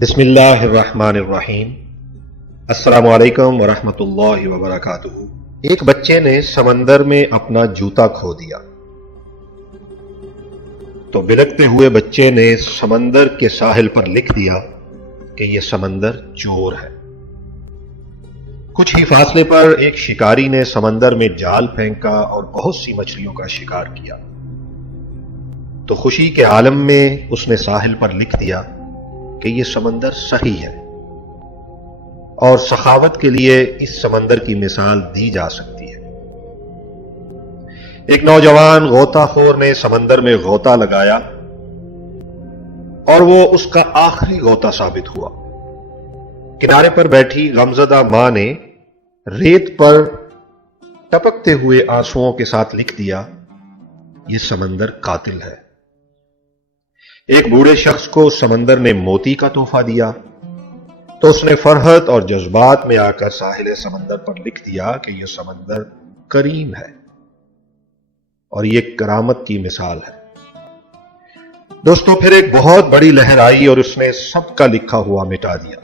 बिस्मिल्लाहिर्रहमानिर्रहीम। अस्सलामु अलैकुम वरहमतुल्लाहि वबरकातुहू। एक बच्चे ने समंदर में अपना जूता खो दिया तो बिलखते हुए बच्चे ने समंदर के साहिल पर लिख दिया कि यह समंदर चोर है। कुछ ही फासले पर एक शिकारी ने समंदर में जाल फेंका और बहुत सी मछलियों का शिकार किया। तो खुशी के आलम में उसने साहिल पर लिख दिया कि यह समंदर सही है और सखावत के लिए इस समंदर की मिसाल दी जा सकती है। एक नौजवान गोताखोर ने समंदर में गोता लगाया और वो उसका आखिरी गोता साबित हुआ। किनारे पर बैठी गमजदा मां ने रेत पर टपकते हुए आंसुओं के साथ लिख दिया, यह समंदर कातिल है। एक बूढ़े शख्स को समंदर ने मोती का तोहफा दिया तो उसने फरहत और जज्बात में आकर साहिल समंदर पर लिख दिया कि यह समंदर करीम है और यह करामत की मिसाल है। दोस्तों, फिर एक बहुत बड़ी लहर आई और उसने सबका लिखा हुआ मिटा दिया।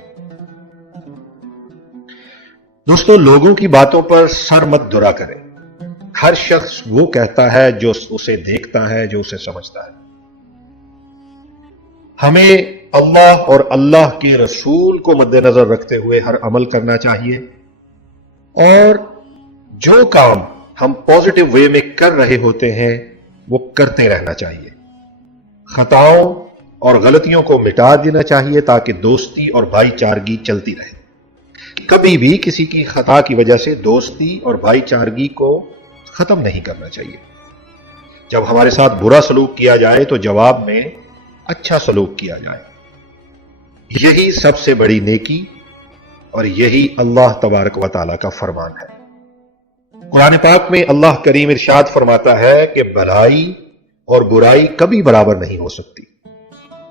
दोस्तों, लोगों की बातों पर सर मत दुरा करें। हर शख्स वो कहता है जो उसे देखता है, जो उसे समझता है। हमें अल्लाह और अल्लाह के रसूल को मद्देनजर रखते हुए हर अमल करना चाहिए और जो काम हम पॉजिटिव वे में कर रहे होते हैं वो करते रहना चाहिए। खताओं और गलतियों को मिटा देना चाहिए ताकि दोस्ती और भाईचारगी चलती रहे। कभी भी किसी की खता की वजह से दोस्ती और भाईचारगी को खत्म नहीं करना चाहिए। जब हमारे साथ बुरा सलूक किया जाए तो जवाब में अच्छा सलूक किया जाए। यही सबसे बड़ी नेकी और यही अल्लाह तबारक व तआला का फरमान है। कुरान पाक में अल्लाह करीम इरशाद फरमाता है कि भलाई और बुराई कभी बराबर नहीं हो सकती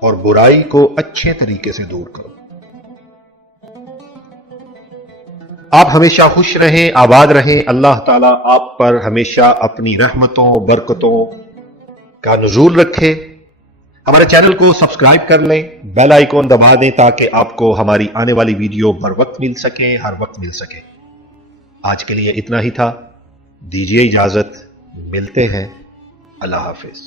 और बुराई को अच्छे तरीके से दूर करो। आप हमेशा खुश रहें, आबाद रहें। अल्लाह ताला आप पर हमेशा अपनी रहमतों बरकतों का नुज़ूल रखे। हमारे चैनल को सब्सक्राइब कर लें, बेल आइकॉन दबा दें ताकि आपको हमारी आने वाली वीडियो बर वक्त मिल सके, हर वक्त मिल सके। आज के लिए इतना ही था। दीजिए इजाजत, मिलते हैं। अल्लाह हाफिज।